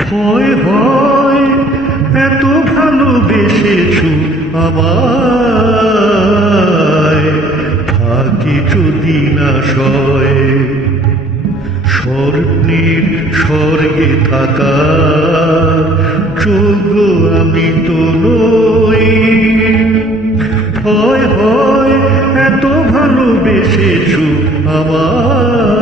ভয় হয় এত ভালোবেসেছ আমার যদি না স্বর্ণের স্বর্গে থাকা যোগ্য আমি তো নই। ভয় হয় এত ভালোবেসেছ আমায়।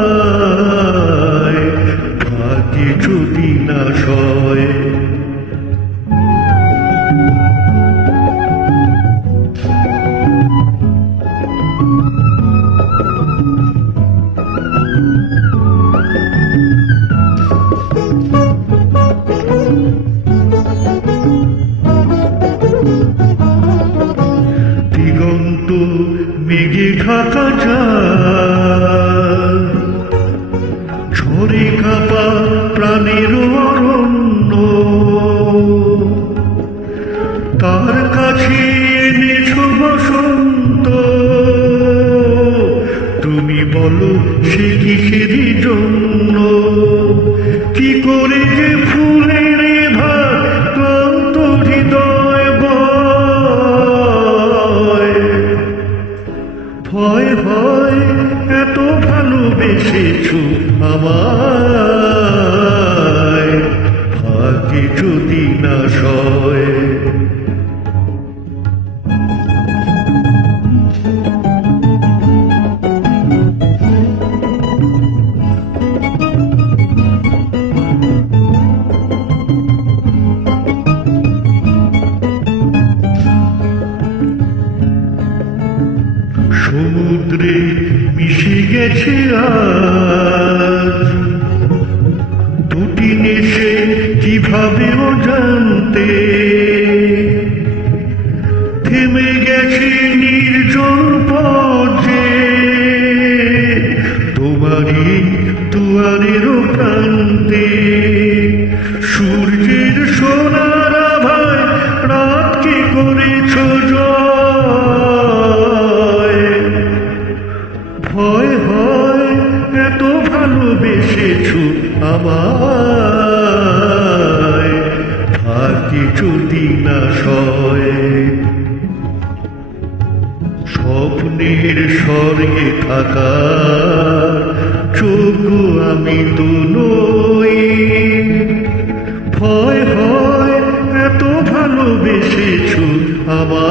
মেঘে ঢাকা যায়। ঝরে কাপা প্রাণের অরণ্য। তার কাছে এনেছো বসন্ত। তুমি বলো সে কিসেরই জন্য? কি করে যে ফুলের ভয় ভয় এত ভালোবেসেছো আমায়। গেছে দুটি নেশে কীভাবে ও জানতে? থেমে গেছে নির্জন পথে। তোমারই দুয়ারেরও প্রান্তে আমায় ভাগ্যে যদি না সয় স্বপ্নের স্বর্গে থাকা যোগ্য আমি তো নই। ভয় হয়, এত ভালোবেসেছো আমায়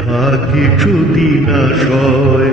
ভাগ্যে যদি না সয়